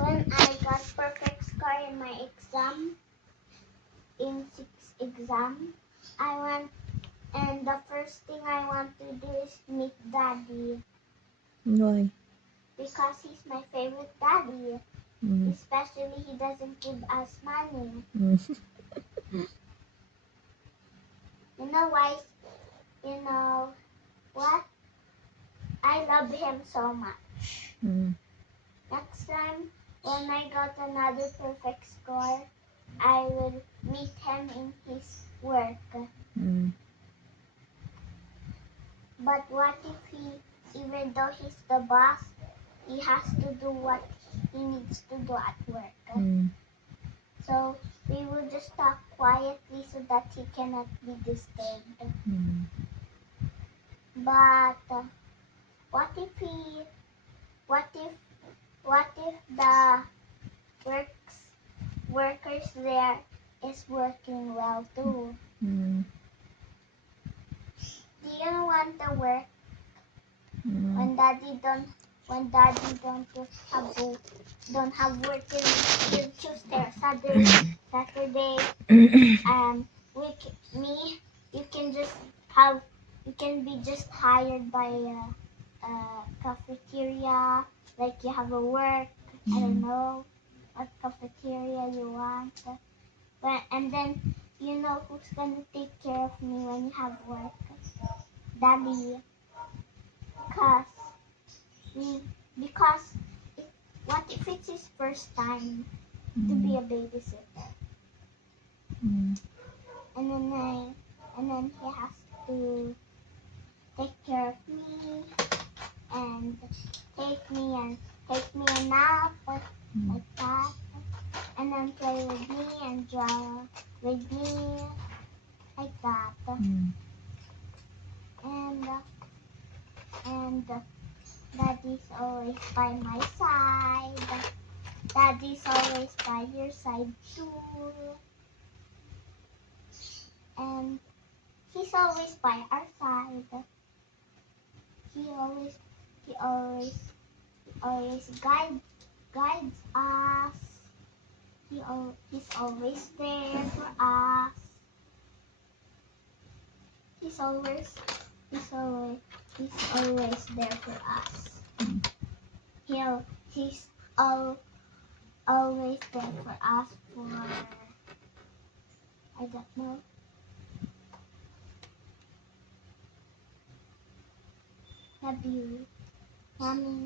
when I got perfect score in my exam, in 6th exam, I want, and the first thing I want to do is meet Daddy. Why? Because he's my favorite daddy. Mm. Especially he doesn't give us money. Mm. You know why? You know what? I love him so much. Mm. Next time, when I got another perfect score, I will meet him in his work. Mm. But what if he, even though he's the boss, he has to do what he needs to do at work? Mm. So we will just talk quietly so that he cannot be disturbed. Mm. But what if the workers there is working well too? Mm. Do you want to work Mm. when daddy don't have work till Tuesday or Saturday? You can just have, you can be just hired by a cafeteria, like you have a work, I don't know what cafeteria you want, and then you know who's gonna take care of me when you have work? Daddy. Because we because what if it's his first time to be a babysitter, Mm. and then he has to take care of me and take me a nap like that, and then play with me and draw with me like that, Mm. and daddy's always by my side. Daddy's always by your side too, and he's always by our side. He always he always guides us. He's always there for us. He's always he's always he's always there for us. He's always there for us for, I don't know. Love you, mommy.